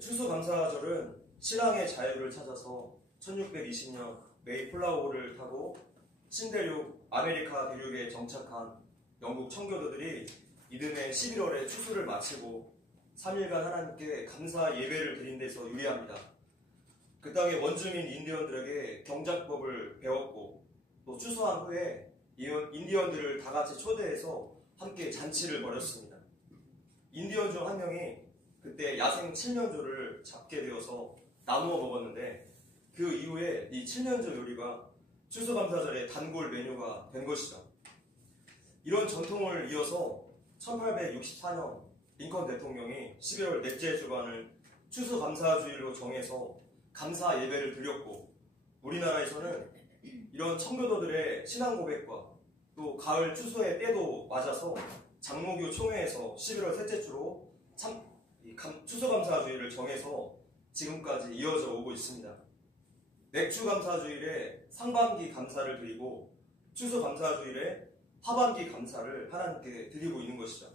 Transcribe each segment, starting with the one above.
추수감사절은 신앙의 자유를 찾아서 1620년 메이플라워를 타고 신대륙 아메리카 대륙에 정착한 영국 청교도들이 이듬해 11월에 추수를 마치고 3일간 하나님께 감사 예배를 드린 데서 유래합니다. 그 땅의 원주민 인디언들에게 경작법을 배웠고 또 추수한 후에 인디언들을 다 같이 초대해서 함께 잔치를 벌였습니다. 인디언 중 한 명이 그때 야생 칠면조를 잡게 되어서 나누어 먹었는데 그 이후에 이 칠면조 요리가 추수감사절의 단골 메뉴가 된 것이죠. 이런 전통을 이어서 1864년 링컨 대통령이 11월 넷째 주간을 추수감사주일로 정해서 감사 예배를 드렸고, 우리나라에서는 이런 청교도들의 신앙 고백과 또 가을 추수의 때도 맞아서 장로교 총회에서 11월 셋째 주로 추수감사주일을 정해서 지금까지 이어져 오고 있습니다. 맥주감사주일에 상반기 감사를 드리고 추수감사주일에 하반기 감사를 하나님께 드리고 있는 것이죠.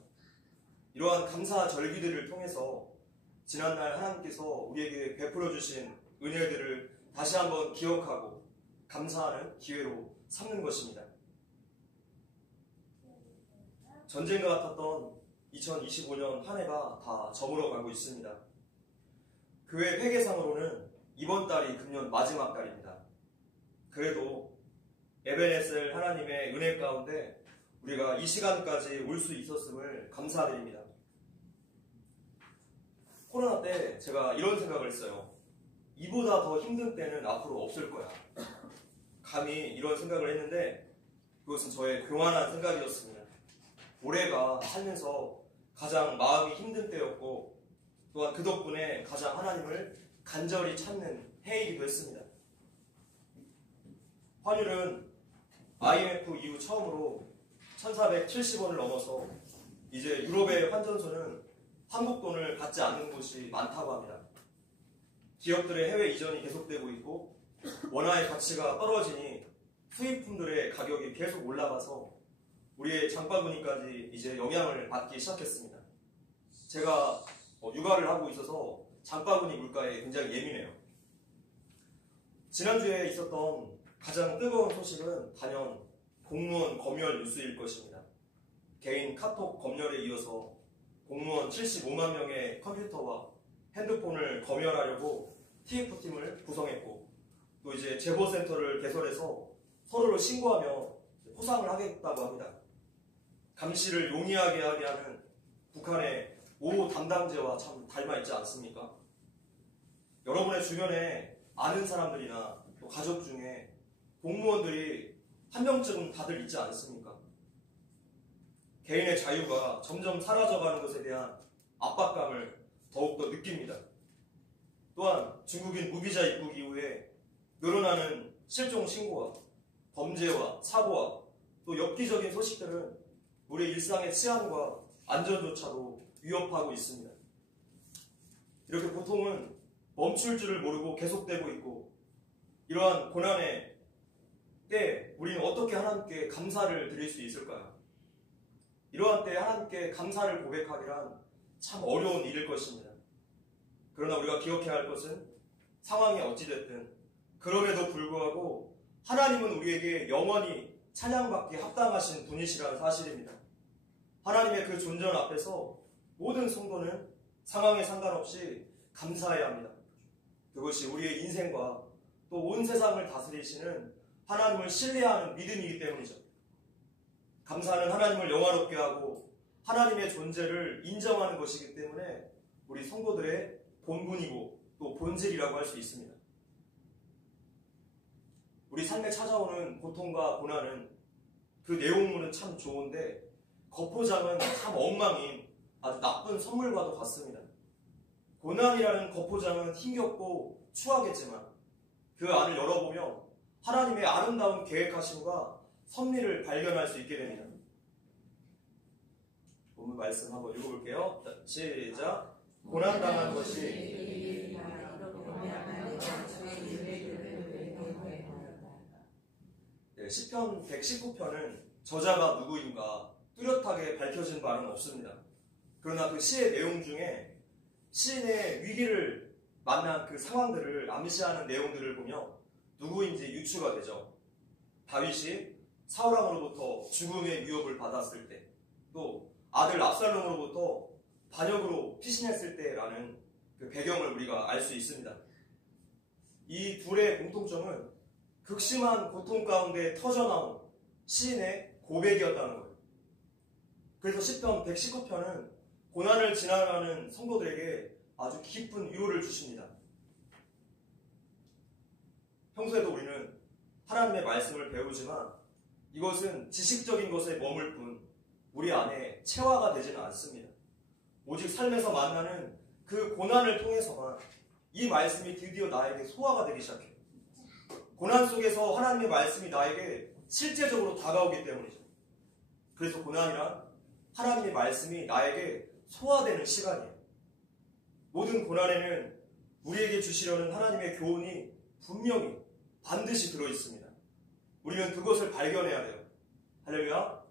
이러한 감사 절기들을 통해서 지난날 하나님께서 우리에게 베풀어 주신 은혜들을 다시 한번 기억하고 감사하는 기회로 삼는 것입니다. 전쟁과 같았던 2025년 한 해가 다 저물어가고 있습니다. 교회 회계상으로는 이번 달이 금년 마지막 달입니다. 그래도 에베네셀 하나님의 은혜 가운데 우리가 이 시간까지 올 수 있었음을 감사드립니다. 코로나 때 제가 이런 생각을 했어요. 이보다 더 힘든 때는 앞으로 없을 거야. 감히 이런 생각을 했는데 그것은 저의 교만한 생각이었습니다. 올해가 살면서 가장 마음이 힘든 때였고 또한 그 덕분에 가장 하나님을 간절히 찾는 해이기도 했습니다. 환율은 IMF 이후 처음으로 1470원을 넘어서 이제 유럽의 환전소는 한국 돈을 받지 않는 곳이 많다고 합니다. 기업들의 해외 이전이 계속되고 있고 원화의 가치가 떨어지니 수입품들의 가격이 계속 올라가서 우리의 장바구니까지 이제 영향을 받기 시작했습니다. 제가 육아를 하고 있어서 장바구니 물가에 굉장히 예민해요. 지난주에 있었던 가장 뜨거운 소식은 단연 공무원 검열 뉴스일 것입니다. 개인 카톡 검열에 이어서 공무원 75만 명의 컴퓨터와 핸드폰을 검열하려고 TF팀을 구성했고 또 이제 제보센터를 개설해서 서로를 신고하며 포상을 하겠다고 합니다. 감시를 용이하게 하게 하는 북한의 5 담당제와 참 닮아있지 않습니까? 여러분의 주변에 아는 사람들이나 또 가족 중에 공무원들이 한 명쯤은 다들 있지 않습니까? 개인의 자유가 점점 사라져가는 것에 대한 압박감을 더욱더 느낍니다. 또한 중국인 무비자 입국 이후에 늘어나는 실종 신고와 범죄와 사고와 또 엽기적인 소식들은 우리 일상의 치안과 안전조차도 위협하고 있습니다. 이렇게 고통은 멈출 줄을 모르고 계속되고 있고 이러한 고난의 때 우리는 어떻게 하나님께 감사를 드릴 수 있을까요? 이러한 때 하나님께 감사를 고백하기란 참 어려운 일일 것입니다. 그러나 우리가 기억해야 할 것은 상황이 어찌됐든 그럼에도 불구하고 하나님은 우리에게 영원히 찬양받기 합당하신 분이시라는 사실입니다. 하나님의 그 존재 앞에서 모든 성도는 상황에 상관없이 감사해야 합니다. 그것이 우리의 인생과 또 온 세상을 다스리시는 하나님을 신뢰하는 믿음이기 때문이죠. 감사는 하나님을 영화롭게 하고 하나님의 존재를 인정하는 것이기 때문에 우리 성도들의 본분이고 또 본질이라고 할 수 있습니다. 우리 삶에 찾아오는 고통과 고난은 그 내용물은 참 좋은데 겉포장은 참 엉망인 아주 나쁜 선물과도 같습니다. 고난이라는 겉포장은 힘겹고 추하겠지만 그 안을 열어보면 하나님의 아름다운 계획하심과 섭리를 발견할 수 있게 됩니다. 본문 말씀 한번 읽어볼게요. 자, 시작. 고난당한 것이 시편 119편은 저자가 누구인가 뚜렷하게 밝혀진 바는 없습니다. 그러나 그 시의 내용 중에 시인의 위기를 만난 그 상황들을 암시하는 내용들을 보며 누구인지 유추가 되죠. 다윗이 사울왕으로부터 죽음의 위협을 받았을 때, 또 아들 압살롬으로부터 반역으로 피신했을 때라는 그 배경을 우리가 알 수 있습니다. 이 둘의 공통점은 극심한 고통 가운데 터져나온 시인의 고백이었다는 거예요. 그래서 시편 119편은 고난을 지나가는 성도들에게 아주 깊은 위로를 주십니다. 평소에도 우리는 하나님의 말씀을 배우지만 이것은 지식적인 것에 머물 뿐 우리 안에 체화가 되지는 않습니다. 오직 삶에서 만나는 그 고난을 통해서만 이 말씀이 드디어 나에게 소화가 되기 시작해요. 고난 속에서 하나님의 말씀이 나에게 실제적으로 다가오기 때문이죠. 그래서 고난이란 하나님의 말씀이 나에게 소화되는 시간이에요. 모든 고난에는 우리에게 주시려는 하나님의 교훈이 분명히 반드시 들어있습니다. 우리는 그것을 발견해야 돼요. 할렐루야.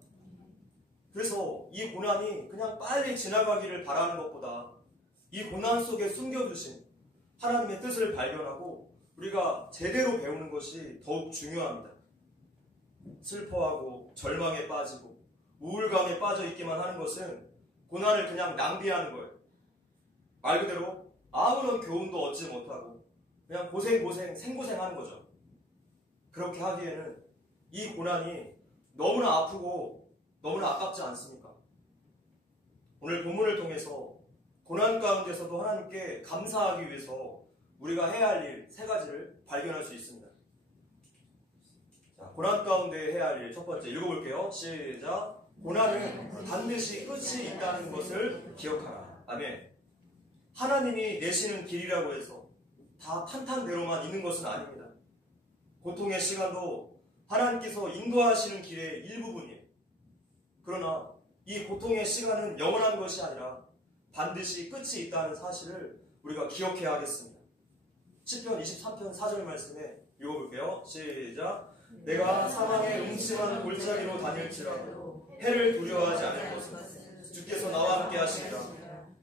그래서 이 고난이 그냥 빨리 지나가기를 바라는 것보다 이 고난 속에 숨겨두신 하나님의 뜻을 발견하고 우리가 제대로 배우는 것이 더욱 중요합니다. 슬퍼하고 절망에 빠지고 우울감에 빠져 있기만 하는 것은 고난을 그냥 낭비하는 거예요. 말 그대로 아무런 교훈도 얻지 못하고 그냥 생고생하는 거죠. 그렇게 하기에는 이 고난이 너무나 아프고 너무나 아깝지 않습니까? 오늘 본문을 통해서 고난 가운데서도 하나님께 감사하기 위해서 우리가 해야 할 일 3가지를 발견할 수 있습니다. 자, 고난 가운데 해야 할 일 첫 번째 읽어볼게요. 시작. 고난은 반드시 끝이 있다는 것을 기억하라. 아멘. 하나님이 내시는 길이라고 해서 다 탄탄대로만 있는 것은 아닙니다. 고통의 시간도 하나님께서 인도하시는 길의 일부분이에요. 그러나 이 고통의 시간은 영원한 것이 아니라 반드시 끝이 있다는 사실을 우리가 기억해야 하겠습니다. 시편 23편 4절 말씀에 읽어볼게요. 시작. 내가 사망의 음침한 골짜기로 다닐지라도 해를 두려워하지 않을 것은 주께서 나와 함께 하시리라.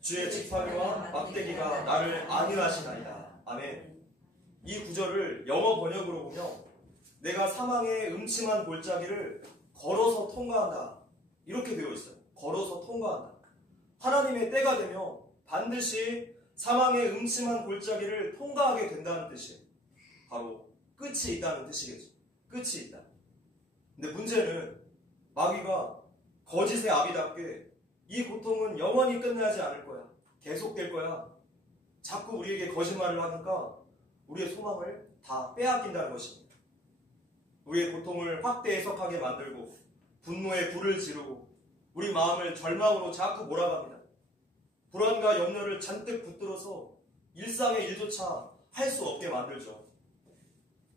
주의 지팡이와 막대기가 나를 안위하시나이다. 아멘. 이 구절을 영어 번역으로 보면 내가 사망의 음침한 골짜기를 걸어서 통과한다. 이렇게 되어 있어요. 걸어서 통과한다. 하나님의 때가 되면 반드시 사망의 음침한 골짜기를 통과하게 된다는 뜻이에요. 바로 끝이 있다는 뜻이겠죠. 끝이 있다. 근데 문제는 마귀가 거짓의 아비답게 이 고통은 영원히 끝나지 않을 거야. 계속될 거야. 자꾸 우리에게 거짓말을 하니까 우리의 소망을 다 빼앗긴다는 것입니다. 우리의 고통을 확대 해석하게 만들고 분노에 불을 지르고 우리 마음을 절망으로 자꾸 몰아갑니다. 불안과 염려를 잔뜩 붙들어서 일상의 일조차 할 수 없게 만들죠.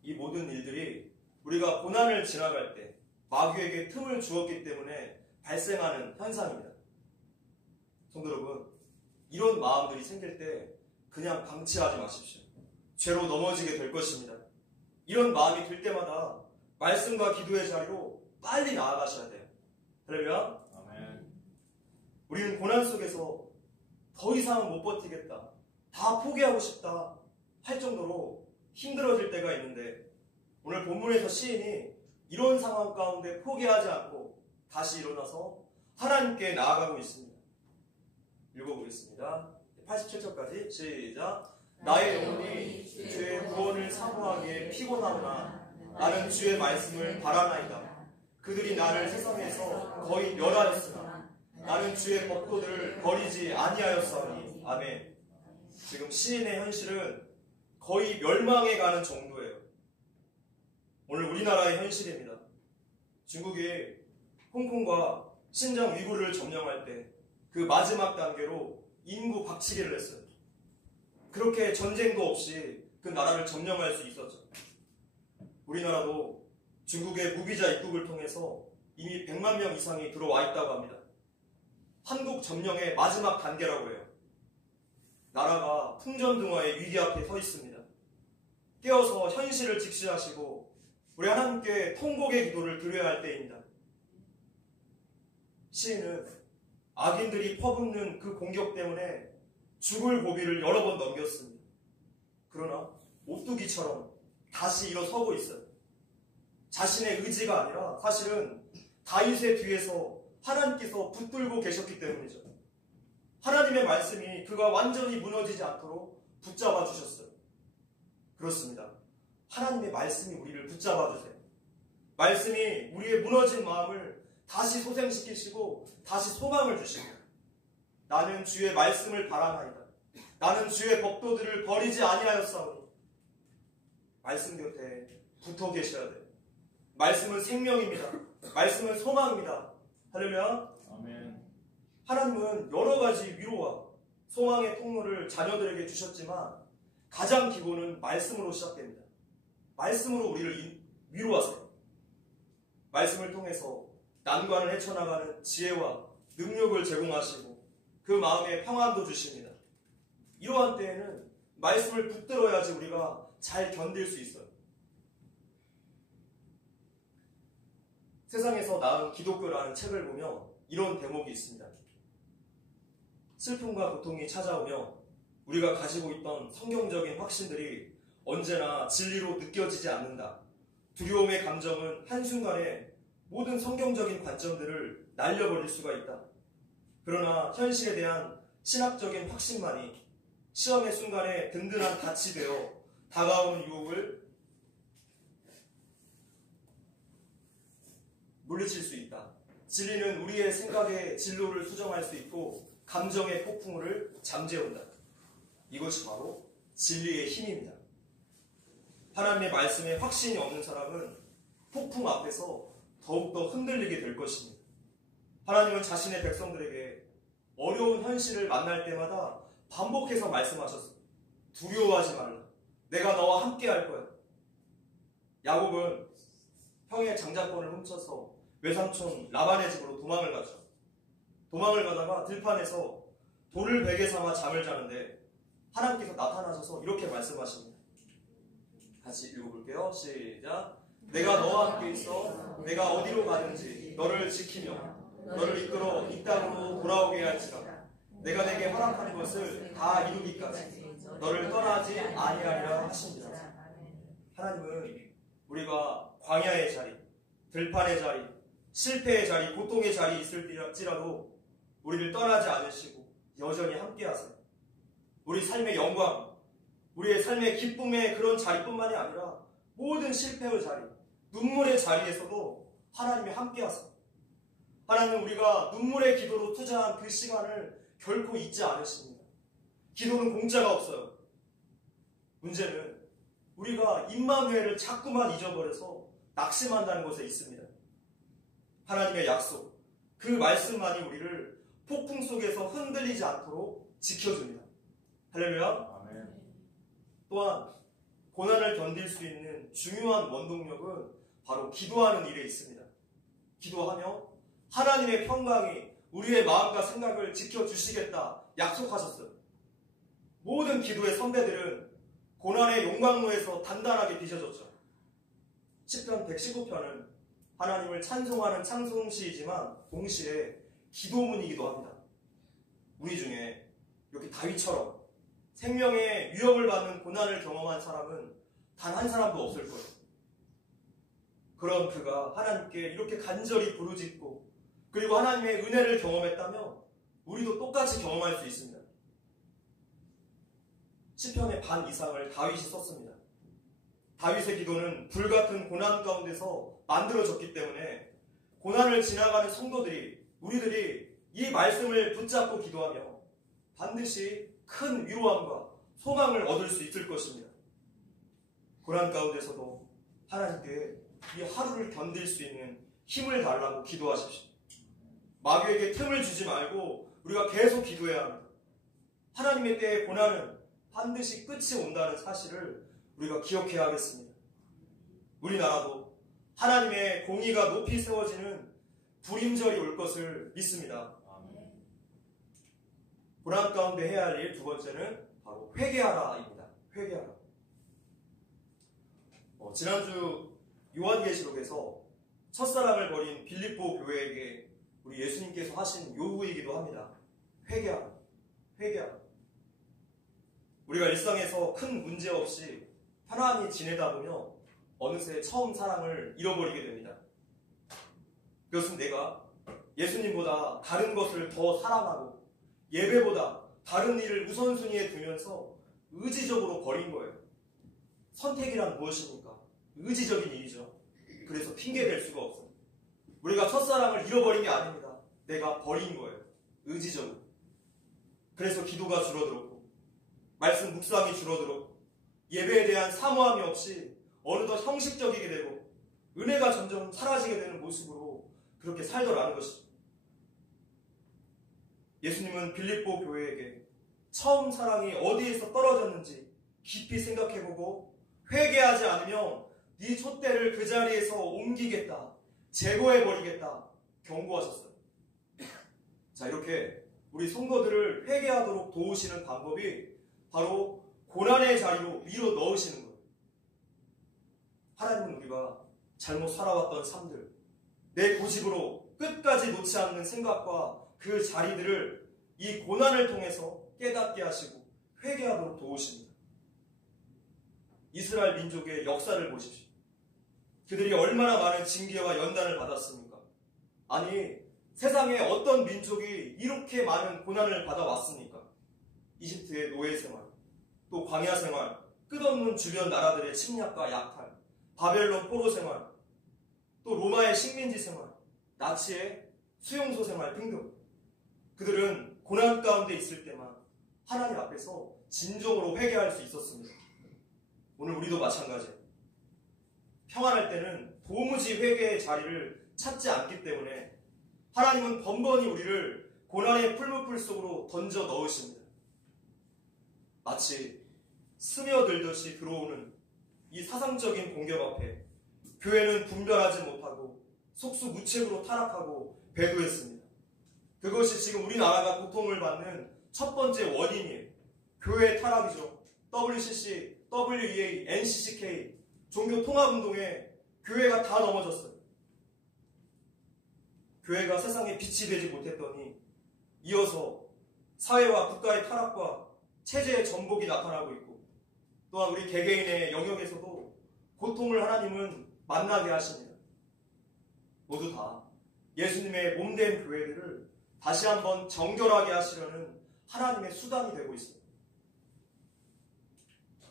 이 모든 일들이 우리가 고난을 지나갈 때 마귀에게 틈을 주었기 때문에 발생하는 현상입니다. 성도 여러분, 이런 마음들이 생길 때 그냥 방치하지 마십시오. 죄로 넘어지게 될 것입니다. 이런 마음이 들 때마다 말씀과 기도의 자리로 빨리 나아가셔야 돼요. 할렐루야. 아멘. 우리는 고난 속에서 더 이상은 못 버티겠다, 다 포기하고 싶다 할 정도로 힘들어질 때가 있는데 오늘 본문에서 시인이 이런 상황 가운데 포기하지 않고 다시 일어나서 하나님께 나아가고 있습니다. 읽어보겠습니다. 87절까지 시작. 나의 영혼이 주의 구원을 사모하기에 피곤하구나. 나는 주의 말씀을 바라나이다. 그들이 나를 세상에서 거의 멸하였으나 나는 주의 법도들을 버리지 아니하였사오니. 아멘. 지금 시인의 현실은 거의 멸망해 가는 정도예요. 오늘 우리나라의 현실입니다. 중국이 홍콩과 신장 위구르를 점령할 때 그 마지막 단계로 인구 박치기를 했어요. 그렇게 전쟁도 없이 그 나라를 점령할 수 있었죠. 우리나라도 중국의 무비자 입국을 통해서 이미 100만 명 이상이 들어와 있다고 합니다. 한국 점령의 마지막 단계라고 해요. 나라가 풍전등화의 위기 앞에 서 있습니다. 깨어서 현실을 직시하시고 우리 하나님께 통곡의 기도를 드려야 할 때입니다. 시인은 악인들이 퍼붓는 그 공격 때문에 죽을 고비를 여러 번 넘겼습니다. 그러나 오뚜기처럼 다시 일어서고 있어요. 자신의 의지가 아니라 사실은 다윗의 뒤에서 하나님께서 붙들고 계셨기 때문이죠. 하나님의 말씀이 그가 완전히 무너지지 않도록 붙잡아 주셨어요. 그렇습니다. 하나님의 말씀이 우리를 붙잡아 주세요. 말씀이 우리의 무너진 마음을 다시 소생시키시고 다시 소망을 주십니다. 나는 주의 말씀을 바라나이다. 나는 주의 법도들을 버리지 아니하였사오니. 말씀 곁에 붙어 계셔야 돼요. 말씀은 생명입니다. 말씀은 소망입니다. 할렐루야. 아멘. 하나님은 여러 가지 위로와 소망의 통로를 자녀들에게 주셨지만 가장 기본은 말씀으로 시작됩니다. 말씀으로 우리를 위로하세요. 말씀을 통해서 난관을 헤쳐나가는 지혜와 능력을 제공하시고 그 마음에 평안도 주십니다. 이러한 때에는 말씀을 붙들어야지 우리가 잘 견딜 수 있어요. 세상에서 낳은 기독교라는 책을 보면 이런 대목이 있습니다. 슬픔과 고통이 찾아오며 우리가 가지고 있던 성경적인 확신들이 언제나 진리로 느껴지지 않는다. 두려움의 감정은 한순간에 모든 성경적인 관점들을 날려버릴 수가 있다. 그러나 현실에 대한 신학적인 확신만이 시험의 순간에 든든한 닻이 되어 다가오는 유혹을 물리칠 수 있다. 진리는 우리의 생각의 진로를 수정할 수 있고 감정의 폭풍우를 잠재운다. 이것이 바로 진리의 힘입니다. 하나님의 말씀에 확신이 없는 사람은 폭풍 앞에서 더욱더 흔들리게 될 것입니다. 하나님은 자신의 백성들에게 어려운 현실을 만날 때마다 반복해서 말씀하셨습니다. 두려워하지 말라. 내가 너와 함께 할 거야. 야곱은 형의 장자권을 훔쳐서 외삼촌 라반의 집으로 도망을 가죠. 도망을 가다가 들판에서 돌을 베개 삼아 잠을 자는데 하나님께서 나타나셔서 이렇게 말씀하십니다. 같이 읽어볼게요. 시작. 내가 너와 함께 있어 내가 어디로 가든지 너를 지키며 너를 이끌어 이 땅으로 돌아오게 할지라. 내가 내게 허락하는 것을 다 이루기까지 너를 떠나지 아니하리라 하십니다. 하나님은 우리가 광야의 자리, 들판의 자리, 실패의 자리, 고통의 자리 있을지라도 우리를 떠나지 않으시고 여전히 함께 하세요. 우리 삶의 영광, 우리의 삶의 기쁨의 그런 자리뿐만이 아니라 모든 실패의 자리, 눈물의 자리에서도 하나님이 함께 하세요. 하나님은 우리가 눈물의 기도로 투자한 그 시간을 결코 잊지 않으십니다. 기도는 공짜가 없어요. 문제는 우리가 임마누엘을 자꾸만 잊어버려서 낙심한다는 것에 있습니다. 하나님의 약속, 그 말씀만이 우리를 폭풍 속에서 흔들리지 않도록 지켜줍니다. 할렐루야. 아멘. 또한 고난을 견딜 수 있는 중요한 원동력은 바로 기도하는 일에 있습니다. 기도하며 하나님의 평강이 우리의 마음과 생각을 지켜주시겠다 약속하셨어요. 모든 기도의 선배들은 고난의 용광로에서 단단하게 빚어졌죠. 시편 119편은 하나님을 찬송하는 찬송시이지만 동시에 기도문이기도 합니다. 우리 중에 이렇게 다윗처럼 생명의 위협을 받는 고난을 경험한 사람은 단 한 사람도 없을 거예요. 그런 그가 하나님께 이렇게 간절히 부르짖고 그리고 하나님의 은혜를 경험했다면 우리도 똑같이 경험할 수 있습니다. 시편의 반 이상을 다윗이 썼습니다. 다윗의 기도는 불같은 고난 가운데서 만들어졌기 때문에 고난을 지나가는 성도들이, 우리들이 이 말씀을 붙잡고 기도하며 반드시 큰 위로함과 소망을 얻을 수 있을 것입니다. 고난 가운데서도 하나님께 이 하루를 견딜 수 있는 힘을 달라고 기도하십시오. 마귀에게 틈을 주지 말고 우리가 계속 기도해야 합니다. 하나님의 때의 고난은 반드시 끝이 온다는 사실을 우리가 기억해야 하겠습니다. 우리나라도 하나님의 공의가 높이 세워지는 불임절이 올 것을 믿습니다. 고난 가운데 해야 할 일 두 번째는 바로 회개하라입니다. 회개하라. 지난주 요한계시록에서 첫사랑을 버린 빌립보 교회에게 우리 예수님께서 하신 요구이기도 합니다. 회개하라. 회개하라. 우리가 일상에서 큰 문제 없이 편안히 지내다 보면 어느새 처음 사랑을 잃어버리게 됩니다. 그것은 내가 예수님보다 다른 것을 더 사랑하고 예배보다 다른 일을 우선순위에 두면서 의지적으로 버린 거예요. 선택이란 무엇입니까? 의지적인 일이죠. 그래서 핑계댈 수가 없어요. 우리가 첫사랑을 잃어버린 게 아닙니다. 내가 버린 거예요. 의지적으로. 그래서 기도가 줄어들었고 말씀 묵상이 줄어들었고 예배에 대한 사모함이 없이 어느덧 형식적이게 되고 은혜가 점점 사라지게 되는 모습으로 그렇게 살더라는 것이죠. 예수님은 빌립보 교회에게 처음 사랑이 어디에서 떨어졌는지 깊이 생각해보고 회개하지 않으면 네 촛대를 그 자리에서 옮기겠다, 제거해버리겠다 경고하셨어요. 자, 이렇게 우리 성도들을 회개하도록 도우시는 방법이 바로 고난의 자리로 밀어 넣으시는 거예요. 하나님은 우리가 잘못 살아왔던 삶들, 내 고집으로 끝까지 놓지 않는 생각과 그 자리들을 이 고난을 통해서 깨닫게 하시고 회개하도록 도우십니다. 이스라엘 민족의 역사를 보십시오. 그들이 얼마나 많은 징계와 연단을 받았습니까? 아니, 세상에 어떤 민족이 이렇게 많은 고난을 받아왔습니까? 이집트의 노예 생활, 또 광야 생활, 끝없는 주변 나라들의 침략과 약탈, 바벨론 포로 생활, 또 로마의 식민지 생활, 나치의 수용소 생활 등등. 그들은 고난 가운데 있을 때만 하나님 앞에서 진정으로 회개할 수 있었습니다. 오늘 우리도 마찬가지예요. 평안할 때는 도무지 회개의 자리를 찾지 않기 때문에 하나님은 번번이 우리를 고난의 풀무풀 속으로 던져 넣으십니다. 마치 스며들듯이 들어오는 이 사상적인 공격 앞에 교회는 분별하지 못하고 속수무책으로 타락하고 배도했습니다. 그것이 지금 우리나라가 고통을 받는 첫 번째 원인이에요. 교회의 타락이죠. WCC, WEA, NCCK 종교통합운동에 교회가 다 넘어졌어요. 교회가 세상에 빛이 되지 못했더니 이어서 사회와 국가의 타락과 체제의 전복이 나타나고 있고 또한 우리 개개인의 영역에서도 고통을 하나님은 만나게 하십니다. 모두 다 예수님의 몸된 교회들을 다시 한번 정결하게 하시려는 하나님의 수단이 되고 있습니다.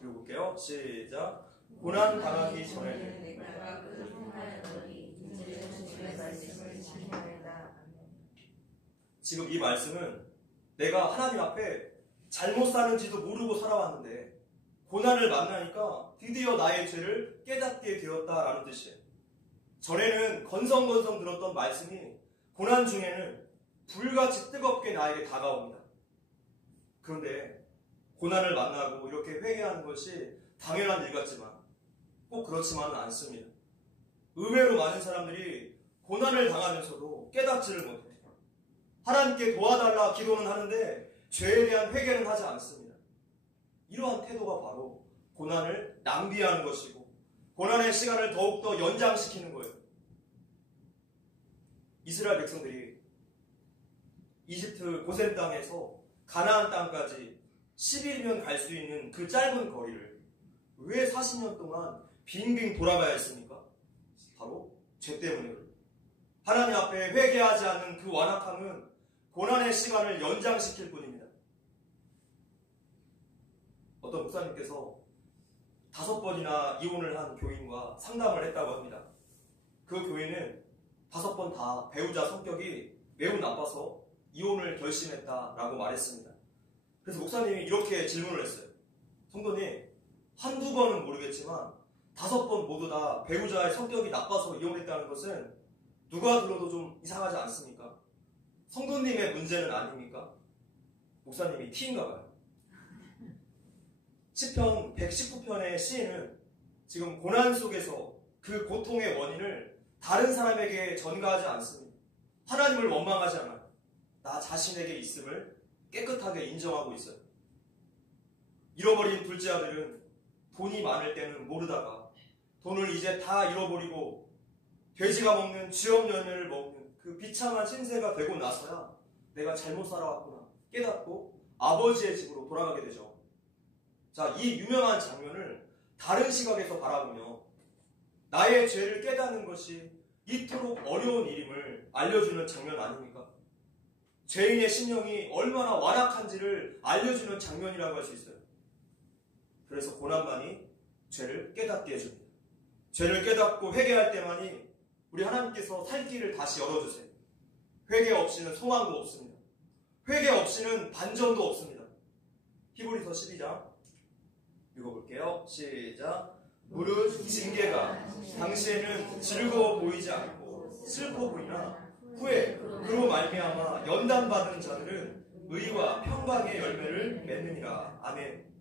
읽어볼게요. 시작. 고난 당하기 전에는 지금 이 말씀은 내가 하나님 앞에 잘못 사는지도 모르고 살아왔는데 고난을 만나니까 드디어 나의 죄를 깨닫게 되었다라는 뜻이에요. 전에는 건성건성 들었던 말씀이 고난 중에는 불같이 뜨겁게 나에게 다가옵니다. 그런데 고난을 만나고 이렇게 회개하는 것이 당연한 일 같지만 꼭 그렇지만은 않습니다. 의외로 많은 사람들이 고난을 당하면서도 깨닫지를 못해요. 하나님께 도와달라 기도는 하는데 죄에 대한 회개는 하지 않습니다. 이러한 태도가 바로 고난을 낭비하는 것이고 고난의 시간을 더욱더 연장시키는 거예요. 이스라엘 백성들이 이집트 고센 땅에서 가나안 땅까지 10일이면 갈 수 있는 그 짧은 거리를 왜 40년 동안 빙빙 돌아가야 했습니까? 바로 죄 때문에. 하나님 앞에 회개하지 않는 그 완악함은 고난의 시간을 연장시킬 뿐입니다. 어떤 목사님께서 5번이나 이혼을 한 교인과 상담을 했다고 합니다. 그 교인은 5번 다 배우자 성격이 매우 나빠서 이혼을 결심했다라고 말했습니다. 그래서 목사님이 이렇게 질문을 했어요. 성도님, 한두 번은 모르겠지만 5번 모두 다 배우자의 성격이 나빠서 이혼했다는 것은 누가 들어도 좀 이상하지 않습니까? 성도님의 문제는 아닙니까? 목사님이 T인가 봐요. 시편 119편의 시인은 지금 고난 속에서 그 고통의 원인을 다른 사람에게 전가하지 않습니다. 하나님을 원망하지 않아요. 나 자신에게 있음을 깨끗하게 인정하고 있어요. 잃어버린 둘째 아들은 돈이 많을 때는 모르다가 돈을 이제 다 잃어버리고 돼지가 먹는 쥐염년을 먹는 그 비참한 신세가 되고 나서야 내가 잘못 살아왔구나 깨닫고 아버지의 집으로 돌아가게 되죠. 자, 이 유명한 장면을 다른 시각에서 바라보며 나의 죄를 깨닫는 것이 이토록 어려운 일임을 알려주는 장면 아닙니까? 죄인의 심령이 얼마나 완악한지를 알려주는 장면이라고 할 수 있어요. 그래서 고난만이 죄를 깨닫게 해줍니다. 죄를 깨닫고 회개할 때만이 우리 하나님께서 살 길을 다시 열어주세요. 회개 없이는 소망도 없습니다. 회개 없이는 반전도 없습니다. 히브리서 12장 읽어볼게요. 시작. 무릇 징계가 당시에는 즐거워 보이지 않고 슬퍼 보이나 후에 그로 말미암아 연단받은 자들은 의와 평강의 열매를 맺느니라. 아멘.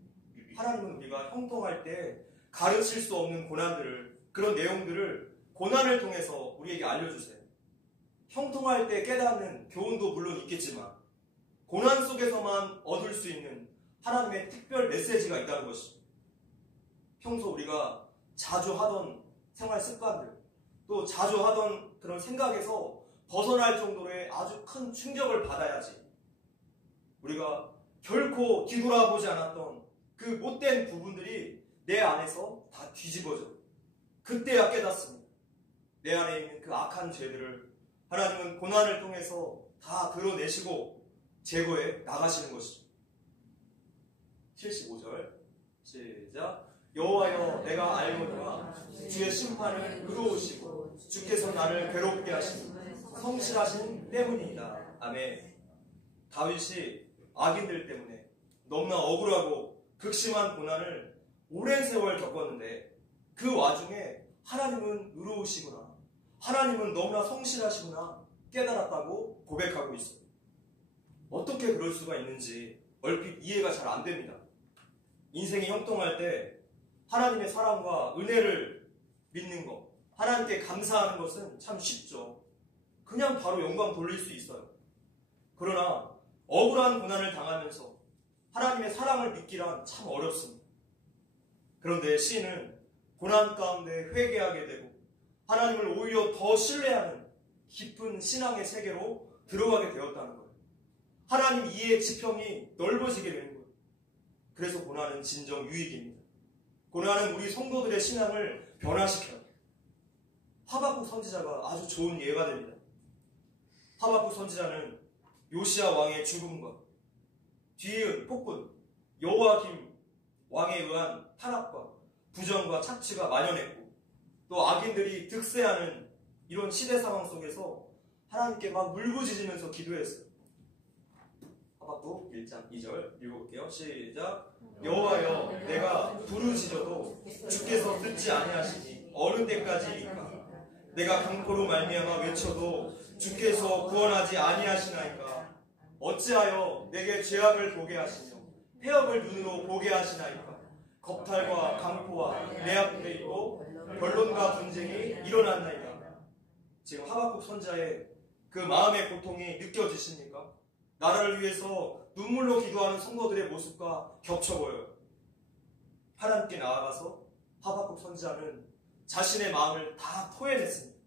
하나님은 우리가 형통할 때 가르칠 수 없는 고난들을, 그런 내용들을 고난을 통해서 우리에게 알려주세요. 형통할 때 깨닫는 교훈도 물론 있겠지만 고난 속에서만 얻을 수 있는 하나님의 특별 메시지가 있다는 것입니다. 평소 우리가 자주 하던 생활 습관들, 또 자주 하던 그런 생각에서 벗어날 정도의 아주 큰 충격을 받아야지 우리가 결코 뒤돌아보지 않았던 그 못된 부분들이 내 안에서 다 뒤집어져. 그때야 깨닫습니다. 내 안에 있는 그 악한 죄들을 하나님은 고난을 통해서 다 드러내시고 제거해 나가시는 것이죠. 75절 시작. 여호와여 내가 알거니와 주의 심판은 의로우시고 주께서 나를 괴롭게 하시니 성실하신 때문이다. 아멘. 다윗이 악인들 때문에 너무나 억울하고 극심한 고난을 오랜 세월 겪었는데 그 와중에 하나님은 의로우시구나, 하나님은 너무나 성실하시구나 깨달았다고 고백하고 있어요. 어떻게 그럴 수가 있는지 얼핏 이해가 잘 안 됩니다. 인생이 형통할 때 하나님의 사랑과 은혜를 믿는 것, 하나님께 감사하는 것은 참 쉽죠. 그냥 바로 영광 돌릴 수 있어요. 그러나 억울한 고난을 당하면서 하나님의 사랑을 믿기란 참 어렵습니다. 그런데 시인은 고난 가운데 회개하게 되고 하나님을 오히려 더 신뢰하는 깊은 신앙의 세계로 들어가게 되었다는 거예요. 하나님 이해의 지평이 넓어지게 되는 거예요. 그래서 고난은 진정 유익입니다. 고난은 우리 성도들의 신앙을 변화시켜요. 하박국 선지자가 아주 좋은 예가 됩니다. 하박국 선지자는 요시야 왕의 죽음과 뒤이은 폭군 여호와김 왕에 의한 탄압과 부정과 착취가 만연했고 또 악인들이 득세하는 이런 시대 상황 속에서 하나님께 막 울부짖으면서 기도했어요. 하박국 1장 2절 읽어볼게요. 시작. 여호와여 내가 부르짖어도 주께서 듣지 아니하시니 어느 때까지이까? 내가 강포로 말미암아 외쳐도 주께서 구원하지 아니하시나이까? 어찌하여 내게 죄악을 보게 하시며 해역을 눈으로 보게 하시나이까? 겁탈과 강포와 내 앞에 있고 변론과 분쟁이 일어났나이까? 지금 하박국 선지자의 그 마음의 고통이 느껴지십니까? 나라를 위해서 눈물로 기도하는 성도들의 모습과 겹쳐 보여요. 하나님께 나아가서 하박국 선지자는 자신의 마음을 다 토해냈습니다.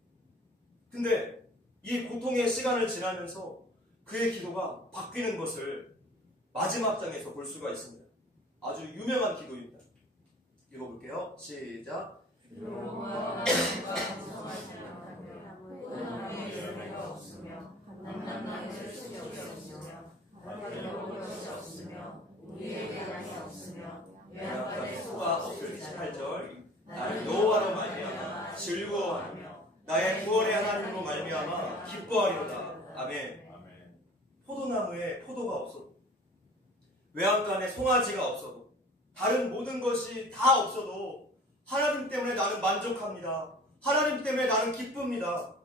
근데 이 고통의 시간을 지나면서 그의 기도가 바뀌는 것을 마지막 장에서 볼 수가 있습니다. 아주 유명한 기도입니다. 읽어볼게요. 시작. 소가 없을 18절. 나는 여호와로 말미암아 즐거워하며 나의 구원의 하나님으로 말미암아 기뻐하리로다. 아멘. 포도나무에 포도가 없어도 외양간에 송아지가 없어도 다른 모든 것이 다 없어도 하나님 때문에 나는 만족합니다. 하나님 때문에 나는 기쁩니다.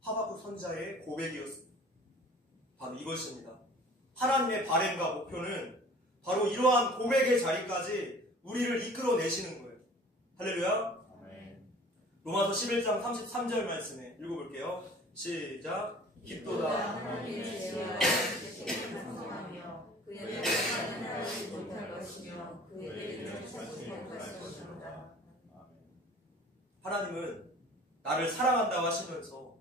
하박국 선지자의 고백이었습니다. 바로 이것입니다. 하나님의 바램과 목표는 바로 이러한 고백의 자리까지 우리를 이끌어내시는 거예요. 할렐루야. 로마서 11장 33절 말씀에 읽어볼게요. 시작. 깊도다 하나님의 지혜와 성성하며 그의 뜻하는 나를 못할 것이며 그의 길을 찾지 못할 것입니다. 하나님은 나를 사랑한다고 하시면서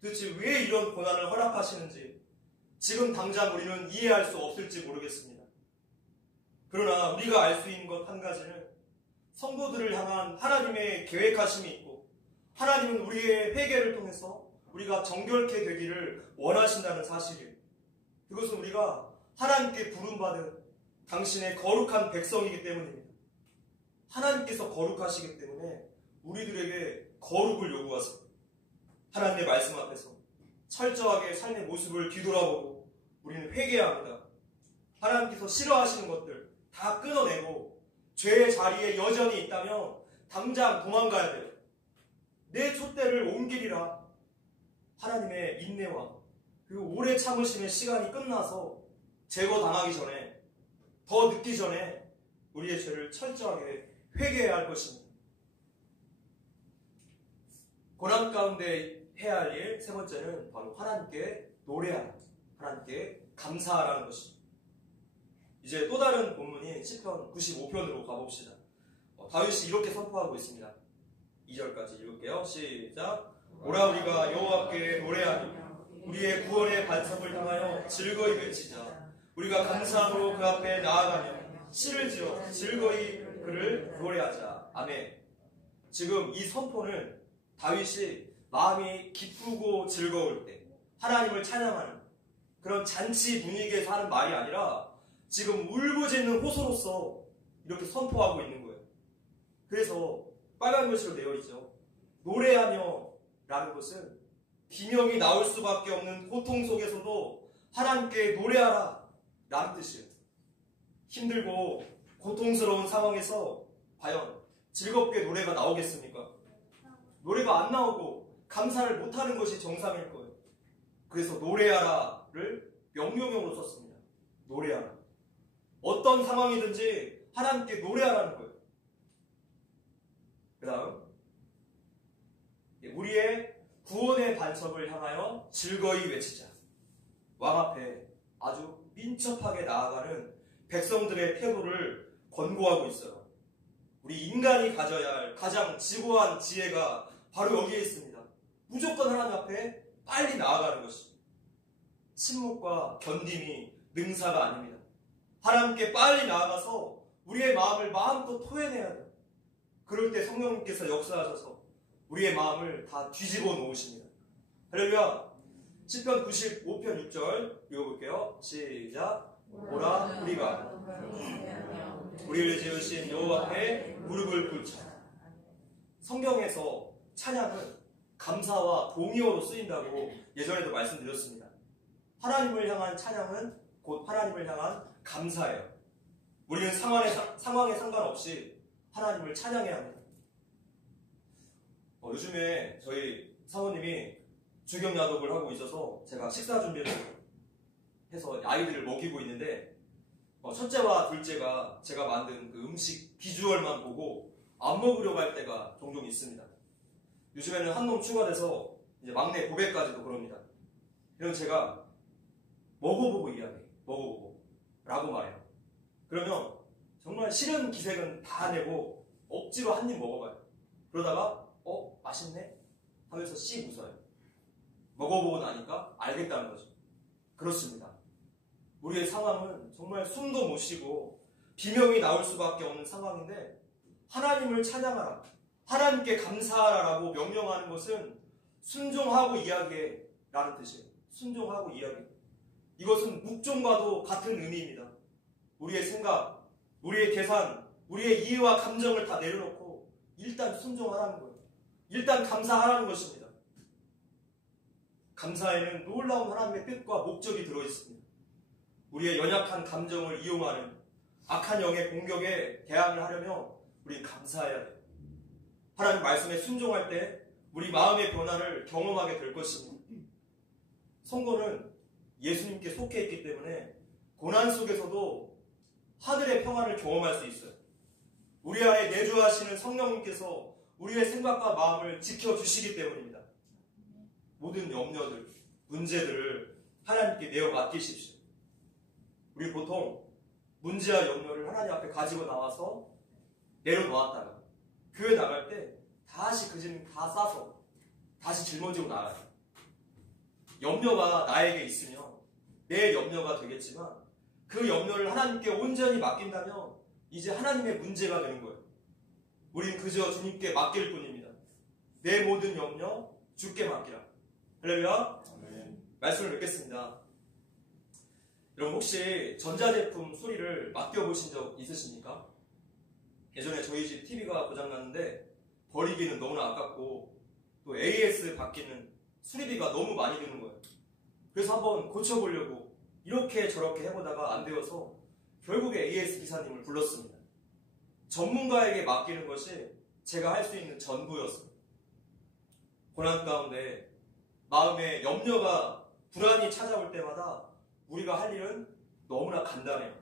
도대체 왜 이런 고난을 허락하시는지 지금 당장 우리는 이해할 수 없을지 모르겠습니다. 그러나 우리가 알 수 있는 것 한 가지는 성도들을 향한 하나님의 계획하심이 있고 하나님은 우리의 회개를 통해서 우리가 정결케 되기를 원하신다는 사실이에요. 그것은 우리가 하나님께 부름받은 당신의 거룩한 백성이기 때문입니다. 하나님께서 거룩하시기 때문에 우리들에게 거룩을 요구하세요. 하나님의 말씀 앞에서 철저하게 삶의 모습을 뒤돌아보고 우리는 회개해야 합니다. 하나님께서 싫어하시는 것들 다 끊어내고 죄의 자리에 여전히 있다면 당장 도망가야 돼요. 내 촛대를 옮기리라. 하나님의 인내와 그리고 오래 참으심의 시간이 끝나서 제거당하기 전에 더 늦기 전에 우리의 죄를 철저하게 회개해야 할 것입니다. 고난 가운데 해야 할 일 세 번째는 바로 하나님께 노래하라, 하나님께 감사하라는 것입니다. 이제 또 다른 본문인 시편 95편으로 가봅시다. 다윗이 이렇게 선포하고 있습니다. 2절까지 읽을게요. 시작. 오라 우리가 여호와께 노래하며 우리의 구원의 반석을 향하여 즐거이 외치자. 우리가 감사함으로 그 앞에 나아가며 시를 지어 즐거이 그를 노래하자. 아멘. 지금 이 선포는 다윗이 마음이 기쁘고 즐거울 때 하나님을 찬양하는 그런 잔치 분위기에서 하는 말이 아니라 지금 울부짖는 호소로서 이렇게 선포하고 있는 거예요. 그래서 빨간 글씨로 되어 있죠. 노래하며 라는 것은 비명이 나올 수밖에 없는 고통 속에서도 하나님께 노래하라 라는 뜻이에요. 힘들고 고통스러운 상황에서 과연 즐겁게 노래가 나오겠습니까? 노래가 안 나오고 감사를 못하는 것이 정상일 거예요. 그래서 노래하라를 명령형으로 썼습니다. 노래하라. 어떤 상황이든지 하나님께 노래하라는 거예요. 그 다음 우리의 구원의 반석을 향하여 즐거이 외치자. 왕 앞에 아주 민첩하게 나아가는 백성들의 태도를 권고하고 있어요. 우리 인간이 가져야 할 가장 지고한 지혜가 바로 여기에 있습니다. 무조건 하나님 앞에 빨리 나아가는 것이. 침묵과 견딤이 능사가 아닙니다. 하나님께 빨리 나아가서 우리의 마음을 마음껏 토해내야 돼요. 그럴 때 성령님께서 역사하셔서 우리의 마음을 다 뒤집어 놓으십니다. 할렐루야. 시편 95편 6절 읽어볼게요. 시작. 오라 우리가 우리를 지으신 여호와 앞에 무릎을 꿇자. 성경에서 찬양은 감사와 동의어로 쓰인다고 예전에도 말씀드렸습니다. 하나님을 향한 찬양은 곧 하나님을 향한 감사예요. 우리는 상황에 상관없이 하나님을 찬양해야 합니다. 요즘에 저희 사모님이 주경야독을 하고 있어서 제가 식사 준비를 해서 아이들을 먹이고 있는데 첫째와 둘째가 제가 만든 그 음식 비주얼만 보고 안 먹으려고 할 때가 종종 있습니다. 요즘에는 한 놈 추가돼서 이제 막내 고백까지도 그럽니다. 이런 제가 먹어보고 이야기해. 먹어보고 라고 말해요. 그러면 정말 싫은 기색은 다 내고 억지로 한 입 먹어봐요. 그러다가 맛있네? 하면서 씩 웃어요. 먹어보고 나니까 알겠다는 거죠. 그렇습니다. 우리의 상황은 정말 숨도 못 쉬고 비명이 나올 수밖에 없는 상황인데 하나님을 찬양하라, 하나님께 감사하라라고 명령하는 것은 순종하고 이야기해 라는 뜻이에요. 순종하고 이야기해. 이것은 묵종과도 같은 의미입니다. 우리의 생각, 우리의 계산, 우리의 이해와 감정을 다 내려놓고 일단 순종하라는 거예요. 일단 감사하라는 것입니다. 감사에는 놀라운 하나님의 뜻과 목적이 들어있습니다. 우리의 연약한 감정을 이용하는 악한 영의 공격에 대항을 하려면 우리 감사해야 돼요. 하나님 말씀에 순종할 때 우리 마음의 변화를 경험하게 될 것입니다. 성도는 예수님께 속해 있기 때문에 고난 속에서도 하늘의 평안을 경험할 수 있어요. 우리 안에 내주하시는 성령님께서 우리의 생각과 마음을 지켜주시기 때문입니다. 모든 염려들, 문제들을 하나님께 내어 맡기십시오. 우리 보통 문제와 염려를 하나님 앞에 가지고 나와서 내려놓았다가 교회 나갈 때 다시 그 짐 다 싸서 다시 짊어지고 나가요. 염려가 나에게 있으면 내 염려가 되겠지만 그 염려를 하나님께 온전히 맡긴다면 이제 하나님의 문제가 되는 거예요. 우린 그저 주님께 맡길 뿐입니다. 내 모든 염려 주께 맡기라. 할렐루야. 말씀을 뵙겠습니다. 여러분 혹시 전자제품 수리를 맡겨보신 적 있으십니까? 예전에 저희 집 TV가 고장났는데 버리기는 너무나 아깝고 또 AS 바뀌는 수리비가 너무 많이 드는 거예요. 그래서 한번 고쳐보려고 이렇게 저렇게 해보다가 안 되어서 결국에 AS 기사님을 불렀습니다. 전문가에게 맡기는 것이 제가 할 수 있는 전부였습니다. 고난 가운데 마음에 염려가 불안이 찾아올 때마다 우리가 할 일은 너무나 간단해요.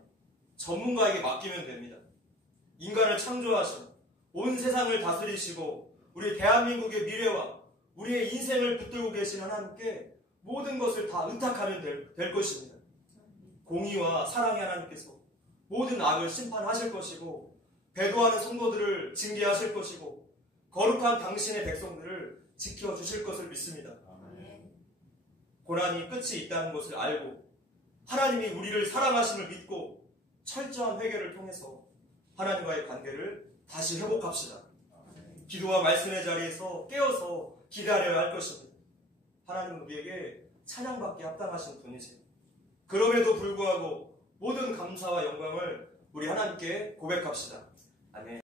전문가에게 맡기면 됩니다. 인간을 창조하신 온 세상을 다스리시고 우리 대한민국의 미래와 우리의 인생을 붙들고 계신 하나님께 모든 것을 다 의탁하면 될 것입니다. 공의와 사랑의 하나님께서 모든 악을 심판하실 것이고 배도하는 성도들을 징계하실 것이고 거룩한 당신의 백성들을 지켜주실 것을 믿습니다. 고난이 끝이 있다는 것을 알고 하나님이 우리를 사랑하심을 믿고 철저한 회개를 통해서 하나님과의 관계를 다시 회복합시다. 기도와 말씀의 자리에서 깨어서 기다려야 할 것입니다. 하나님은 우리에게 찬양받기 합당하신 분이세요. 그럼에도 불구하고 모든 감사와 영광을 우리 하나님께 고백합시다. 아멘.